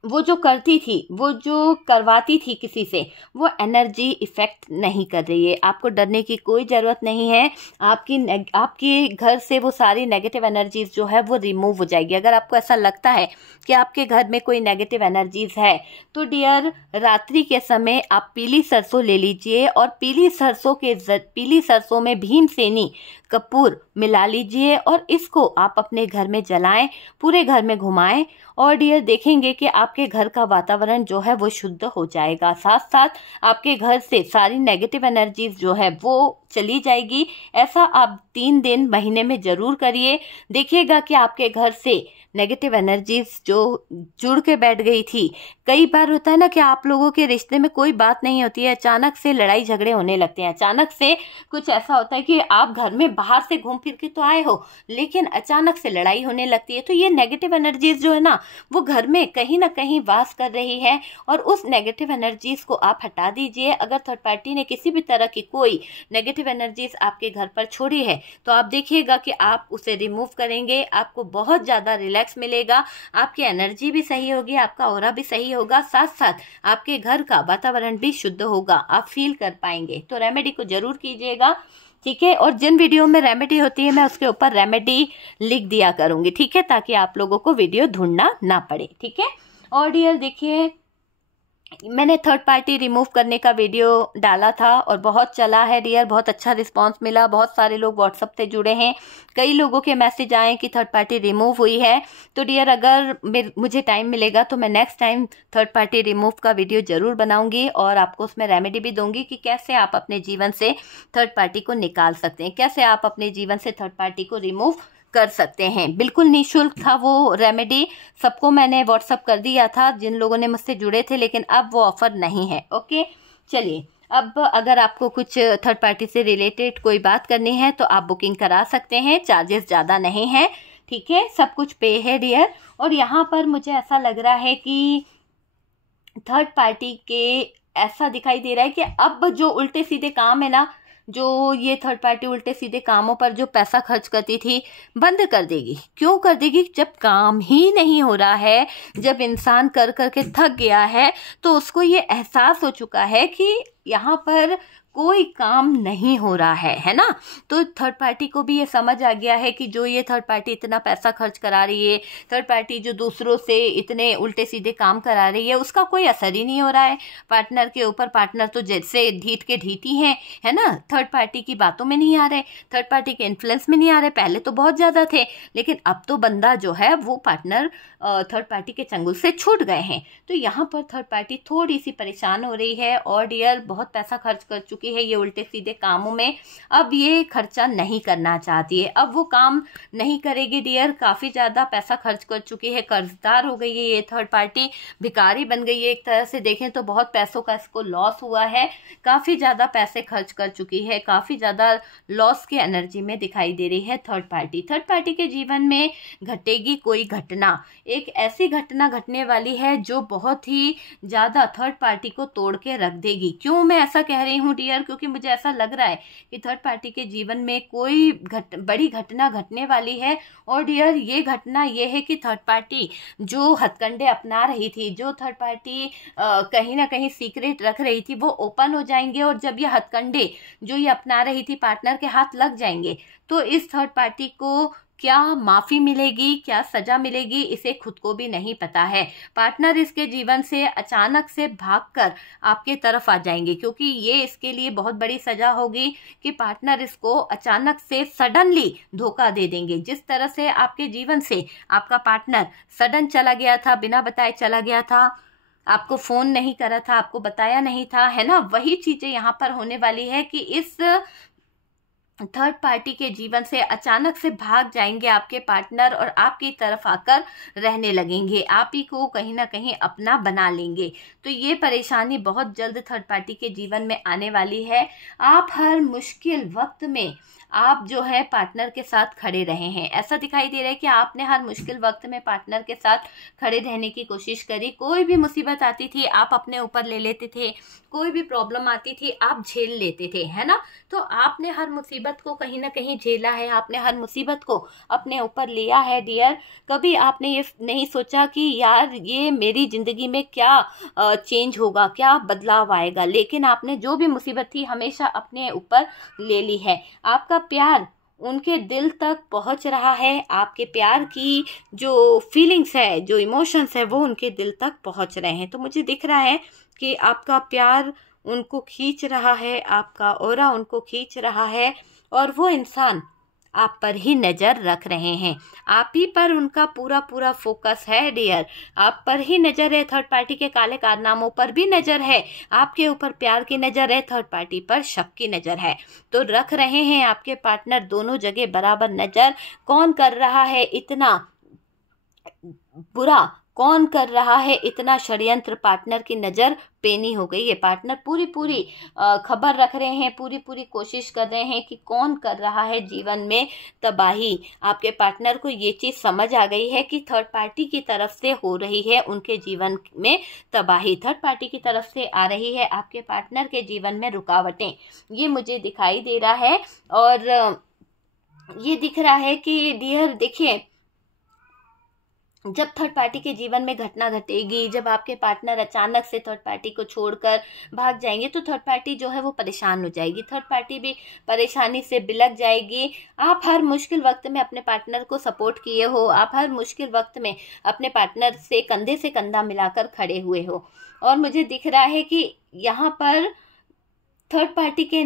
वो जो करती थी, वो जो करवाती थी किसी से, वो एनर्जी इफेक्ट नहीं कर रही है। आपको डरने की कोई ज़रूरत नहीं है। आपके घर से वो सारी नेगेटिव एनर्जीज जो है वो रिमूव हो जाएगी। अगर आपको ऐसा लगता है कि आपके घर में कोई नेगेटिव एनर्जीज है, तो डियर, रात्रि के समय आप पीली सरसों ले लीजिए, और पीली सरसों में भीमसेनी कपूर मिला लीजिए, और इसको आप अपने घर में जलाएं, पूरे घर में घुमाएं, और डियर देखेंगे कि आपके घर का वातावरण जो है वो शुद्ध हो जाएगा। साथ साथ आपके घर से सारी नेगेटिव एनर्जीज जो है वो चली जाएगी। ऐसा आप 3 दिन महीने में जरूर करिए, देखिएगा कि आपके घर से नेगेटिव एनर्जीज जो जुड़ के बैठ गई थी। कई बार होता है ना कि आप लोगों के रिश्ते में कोई बात नहीं होती है, अचानक से लड़ाई झगड़े होने लगते हैं, अचानक से कुछ ऐसा होता है कि आप घर में बाहर से घूम फिर के तो आए हो, लेकिन अचानक से लड़ाई होने लगती है। तो ये नेगेटिव एनर्जीज जो है ना, वो घर में कहीं ना कहीं वास कर रही है, और उस नेगेटिव एनर्जीज को आप हटा दीजिए। अगर थर्ड पार्टी ने किसी भी तरह की कोई नेगेटिव एनर्जीज आपके घर पर छोड़ी है, तो आप देखिएगा कि आप उसे रिमूव करेंगे, आपको बहुत ज्यादा रिलैक्स मिलेगा, आपकी एनर्जी भी सही होगी, आपका ऑरा भी सही होगा, साथ साथ आपके घर का वातावरण भी शुद्ध होगा, आप फील कर पाएंगे। तो रेमेडी को जरूर कीजिएगा, ठीक है। और जिन वीडियो में रेमेडी होती है, मैं उसके ऊपर रेमेडी लिख दिया करूंगी, ठीक है, ताकि आप लोगों को वीडियो ढूंढना ना पड़े, ठीक है। और डियर देखिए, मैंने थर्ड पार्टी रिमूव करने का वीडियो डाला था और बहुत चला है डियर, बहुत अच्छा रिस्पांस मिला, बहुत सारे लोग व्हाट्सएप से जुड़े हैं, कई लोगों के मैसेज आए कि थर्ड पार्टी रिमूव हुई है। तो डियर, अगर मुझे टाइम मिलेगा तो मैं next time third party remove का वीडियो जरूर बनाऊंगी, और आपको उसमें रेमेडी भी दूंगी कि कैसे आप अपने जीवन से थर्ड पार्टी को निकाल सकते हैं, कैसे आप अपने जीवन से थर्ड पार्टी को रिमूव कर सकते हैं। बिल्कुल निःशुल्क था वो रेमेडी, सबको मैंने व्हाट्सअप कर दिया था जिन लोगों ने मुझसे जुड़े थे, लेकिन अब वो ऑफर नहीं है। ओके, चलिए, अब अगर आपको कुछ थर्ड पार्टी से रिलेटेड कोई बात करनी है तो आप बुकिंग करा सकते हैं, चार्जेस ज़्यादा नहीं है, ठीक है, सब कुछ पे है डियर। और यहाँ पर मुझे ऐसा लग रहा है कि थर्ड पार्टी के ऐसा दिखाई दे रहा है कि अब जो उल्टे सीधे काम है ना, जो ये थर्ड पार्टी उल्टे सीधे कामों पर जो पैसा खर्च करती थी, बंद कर देगी। क्यों कर देगी? जब काम ही नहीं हो रहा है, जब इंसान कर कर के थक गया है, तो उसको ये एहसास हो चुका है कि यहाँ पर कोई काम नहीं हो रहा है ना। तो थर्ड पार्टी को भी ये समझ आ गया है कि जो ये थर्ड पार्टी इतना पैसा खर्च करा रही है, थर्ड पार्टी जो दूसरों से इतने उल्टे सीधे काम करा रही है, उसका कोई असर ही नहीं हो रहा है पार्टनर के ऊपर। पार्टनर तो जैसे ढीठ के ढीठी हैं, है ना, थर्ड पार्टी की बातों में नहीं आ रहे, थर्ड पार्टी के इन्फ्लुएंस में नहीं आ रहे। पहले तो बहुत ज़्यादा थे, लेकिन अब तो बंदा जो है वो पार्टनर थर्ड पार्टी के चंगुल से छूट गए हैं। तो यहाँ पर थर्ड पार्टी थोड़ी सी परेशान हो रही है। और डियर, बहुत पैसा खर्च कर चुकी है ये उल्टे सीधे कामों में, अब ये खर्चा नहीं करना चाहती है, अब वो काम नहीं करेगी डियर। काफ़ी ज़्यादा पैसा खर्च कर चुकी है, कर्जदार हो गई है ये थर्ड पार्टी, भिखारी बन गई है। एक तरह से देखें तो बहुत पैसों का इसको लॉस हुआ है, काफ़ी ज़्यादा पैसे खर्च कर चुकी है, काफ़ी ज़्यादा लॉस की एनर्जी में दिखाई दे रही है थर्ड पार्टी। थर्ड पार्टी के जीवन में घटेगी कोई घटना, एक ऐसी घटना घटने वाली है जो बहुत ही ज़्यादा थर्ड पार्टी को तोड़ के रख देगी। क्यों मैं ऐसा कह रही हूँ डियर? क्योंकि मुझे ऐसा लग रहा है कि थर्ड पार्टी के जीवन में कोई बड़ी घटना घटने वाली है। और डियर, ये घटना ये है कि थर्ड पार्टी जो हथकंडे अपना रही थी, जो थर्ड पार्टी कहीं ना कहीं सीक्रेट रख रही थी, वो ओपन हो जाएंगे। और जब ये हथकंडे जो ये अपना रही थी पार्टनर के हाथ लग जाएंगे, तो इस थर्ड पार्टी को क्या माफ़ी मिलेगी, क्या सज़ा मिलेगी, इसे खुद को भी नहीं पता है। पार्टनर इसके जीवन से अचानक से भागकर आपके तरफ आ जाएंगे, क्योंकि ये इसके लिए बहुत बड़ी सज़ा होगी कि पार्टनर इसको अचानक से सडनली धोखा दे देंगे। जिस तरह से आपके जीवन से आपका पार्टनर सडन चला गया था, बिना बताए चला गया था, आपको फ़ोन नहीं करा था, आपको बताया नहीं था, है ना, वही चीज़ें यहाँ पर होने वाली है कि इस थर्ड पार्टी के जीवन से अचानक से भाग जाएंगे आपके पार्टनर और आपकी तरफ आकर रहने लगेंगे, आप ही को कहीं ना कहीं अपना बना लेंगे। तो ये परेशानी बहुत जल्द थर्ड पार्टी के जीवन में आने वाली है। आप हर मुश्किल वक्त में आप जो है पार्टनर के साथ खड़े रहे हैं। ऐसा दिखाई दे रहा है कि आपने हर मुश्किल वक्त में पार्टनर के साथ खड़े रहने की कोशिश करी। कोई भी मुसीबत आती थी आप अपने ऊपर ले लेते थे, कोई भी प्रॉब्लम आती थी आप झेल लेते थे, है ना। तो आपने हर मुसीबत को कहीं ना कहीं झेला है, आपने हर मुसीबत को अपने ऊपर लिया है डियर। कभी आपने ये नहीं सोचा कि यार ये मेरी ज़िंदगी में क्या चेंज होगा, क्या बदलाव आएगा, लेकिन आपने जो भी मुसीबत थी हमेशा अपने ऊपर ले ली है। आपका प्यार उनके दिल तक पहुंच रहा है, आपके प्यार की जो फीलिंग्स है, जो इमोशंस है, वो उनके दिल तक पहुंच रहे हैं। तो मुझे दिख रहा है कि आपका प्यार उनको खींच रहा है, आपका ऑरा उनको खींच रहा है, और वो इंसान आप पर ही नज़र रख रहे हैं, आप ही पर उनका पूरा पूरा फोकस है डियर, आप पर ही नज़र है। थर्ड पार्टी के काले कारनामों पर भी नज़र है, आपके ऊपर प्यार की नज़र है, थर्ड पार्टी पर शक की नज़र है। तो रख रहे हैं आपके पार्टनर दोनों जगह बराबर नज़र। कौन कर रहा है इतना बुरा, कौन कर रहा है इतना षड्यंत्र, पार्टनर की नज़र पेनी हो गई है। पार्टनर पूरी पूरी खबर रख रहे हैं, पूरी पूरी कोशिश कर रहे हैं कि कौन कर रहा है जीवन में तबाही। आपके पार्टनर को ये चीज़ समझ आ गई है कि थर्ड पार्टी की तरफ से हो रही है उनके जीवन में तबाही, थर्ड पार्टी की तरफ से आ रही है आपके पार्टनर के जीवन में रुकावटें, ये मुझे दिखाई दे रहा है। और ये दिख रहा है कि डियर देखिए, जब थर्ड पार्टी के जीवन में घटना घटेगी, जब आपके पार्टनर अचानक से थर्ड पार्टी को छोड़कर भाग जाएंगे, तो थर्ड पार्टी जो है वो परेशान हो जाएगी, थर्ड पार्टी भी परेशानी से बिलक जाएगी। आप हर मुश्किल वक्त में अपने पार्टनर को सपोर्ट किए हो, आप हर मुश्किल वक्त में अपने पार्टनर से कंधा मिलाकर खड़े हुए हो। और मुझे दिख रहा है कि यहाँ पर थर्ड पार्टी के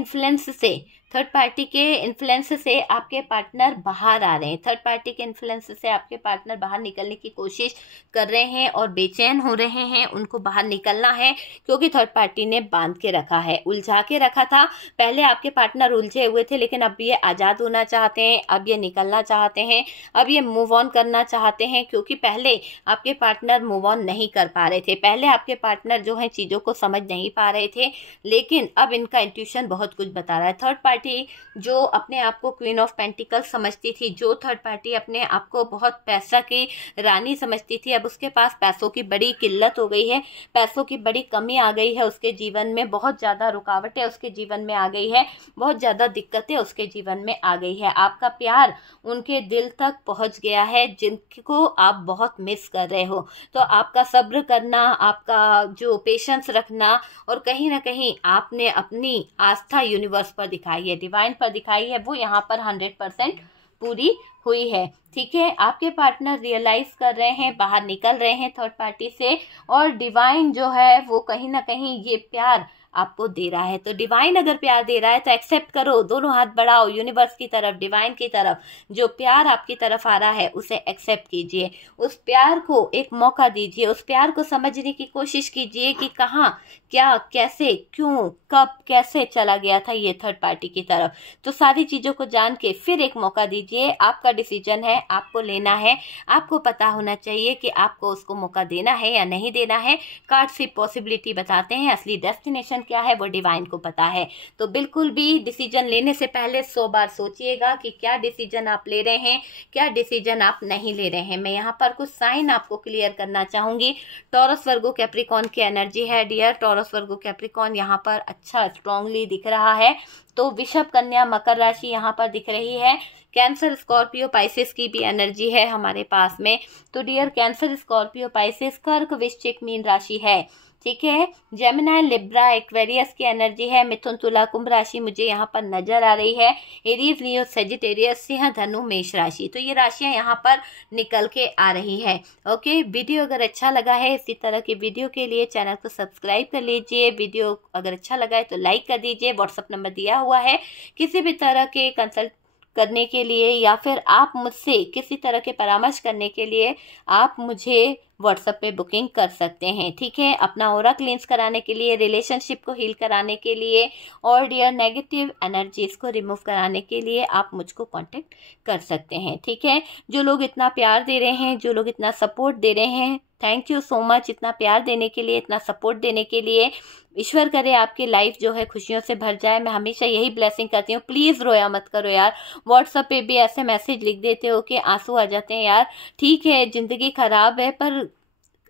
इन्फ्लुएंस से आपके पार्टनर बाहर आ रहे हैं, थर्ड पार्टी के इन्फ्लुएंस से आपके पार्टनर बाहर निकलने की कोशिश कर रहे हैं और बेचैन हो रहे हैं, उनको बाहर निकलना है, क्योंकि थर्ड पार्टी ने बांध के रखा है, उलझा के रखा था। पहले आपके पार्टनर उलझे हुए थे, लेकिन अब ये आज़ाद होना चाहते हैं, अब ये निकलना चाहते हैं, अब ये मूव ऑन करना चाहते हैं, क्योंकि पहले आपके पार्टनर मूव ऑन नहीं कर पा रहे थे, पहले आपके पार्टनर जो है चीज़ों को समझ नहीं पा रहे थे, लेकिन अब इनका इंट्यूशन बहुत कुछ बता रहा है। थर्ड पार्टी पार्टी जो अपने आप को क्वीन ऑफ पेंटिकल्स समझती थी, जो थर्ड पार्टी अपने आप को बहुत पैसा की रानी समझती थी, अब उसके पास पैसों की बड़ी किल्लत हो गई है, पैसों की बड़ी कमी आ गई है उसके जीवन में, बहुत ज़्यादा रुकावटें उसके जीवन में आ गई है, बहुत ज़्यादा दिक्कतें उसके जीवन में आ गई है। आपका प्यार उनके दिल तक पहुंच गया है, जिनको आप बहुत मिस कर रहे हो। तो आपका सब्र करना, आपका जो पेशेंस रखना, और कहीं ना कहीं आपने अपनी आस्था यूनिवर्स पर दिखाई है, डिवाइन पर दिखाई है, वो यहाँ पर 100% पूरी हुई है। ठीक है, आपके पार्टनर रियलाइज कर रहे हैं, बाहर निकल रहे हैं थर्ड पार्टी से, और डिवाइन जो है वो कहीं ना कहीं ये प्यार आपको दे रहा है। तो डिवाइन अगर प्यार दे रहा है तो एक्सेप्ट करो, दोनों हाथ बढ़ाओ यूनिवर्स की तरफ, डिवाइन की तरफ। जो प्यार आपकी तरफ आ रहा है उसे एक्सेप्ट कीजिए, उस प्यार को एक मौका दीजिए, उस प्यार को समझने की कोशिश कीजिए कि कहाँ, क्या, कैसे, क्यों, कब, कैसे चला गया था ये थर्ड पार्टी की तरफ। तो सारी चीज़ों को जान के फिर एक मौका दीजिए। आपका डिसीजन है, आपको लेना है, आपको पता होना चाहिए कि आपको उसको मौका देना है या नहीं देना है। कार्ड सिर्फ पॉसिबिलिटी बताते हैं, असली डेस्टिनेशन क्या है वो डिवाइन को पता है। तो बिल्कुल भी डिसीजन लेने से पहले 100 बार सोचिएगा कि क्या डिसीजन आप ले रहे हैं, क्या डिसीजन आप नहीं ले रहे हैं। मैं यहाँ पर कुछ साइन आपको क्लियर करना चाहूंगी। टॉरस वर्गो कैप्रिकॉर्न की एनर्जी है डियर। टॉरस वर्गो कैप्रिकॉर्न यहाँ पर अच्छा स्ट्रांगली दिख रहा है। तो वृषभ, कन्या, मकर राशि यहाँ पर दिख रही है। कैंसर, स्कॉर्पियो, पाइसेस की भी एनर्जी है हमारे पास में। तो डियर कैंसर, स्कॉर्पियो, पाइसेस, कर्क, वृश्चिक, मीन राशि है। ठीक है, जेमिनी, लिब्रा, एक्वेरियस की एनर्जी है। मिथुन, तुला, कुंभ राशि मुझे यहाँ पर नजर आ रही है। एरीज, लियो, सेजिटेरियस, सिंह, धनु, मेष राशि। तो ये राशियां यहाँ पर निकल के आ रही है। ओके, वीडियो अगर अच्छा लगा है, इसी तरह के वीडियो के लिए चैनल को सब्सक्राइब कर लीजिए। वीडियो अगर अच्छा लगा है तो लाइक कर दीजिए। व्हाट्सअप नंबर दिया हुआ है, किसी भी तरह के कंसल्ट करने के लिए या फिर आप मुझसे किसी तरह के परामर्श करने के लिए आप मुझे व्हाट्सएप पे बुकिंग कर सकते हैं। ठीक है, अपना ऑरा क्लींस कराने के लिए, रिलेशनशिप को हील कराने के लिए, और डियर नेगेटिव एनर्जीज को रिमूव कराने के लिए आप मुझको कांटेक्ट कर सकते हैं। ठीक है, जो लोग इतना प्यार दे रहे हैं, जो लोग इतना सपोर्ट दे रहे हैं, थैंक यू सो मच इतना प्यार देने के लिए, इतना सपोर्ट देने के लिए। ईश्वर करे आपकी लाइफ जो है खुशियों से भर जाए। मैं हमेशा यही ब्लेसिंग करती हूँ। प्लीज़ रोया मत करो यार। व्हाट्सएप पे भी ऐसे मैसेज लिख देते हो कि आंसू आ जाते हैं यार। ठीक है, जिंदगी खराब है, पर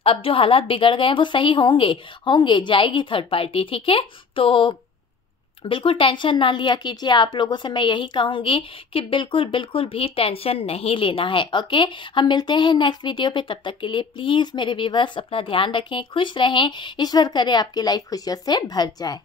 अब जो हालात बिगड़ गए हैं वो सही होंगे जाएगी थर्ड पार्टी। ठीक है, तो बिल्कुल टेंशन ना लिया कीजिए। आप लोगों से मैं यही कहूँगी कि बिल्कुल भी टेंशन नहीं लेना है। ओके, हम मिलते हैं नेक्स्ट वीडियो पे। तब तक के लिए प्लीज़ मेरे व्यूअर्स अपना ध्यान रखें, खुश रहें। ईश्वर करे आपकी लाइफ खुशियों से भर जाए।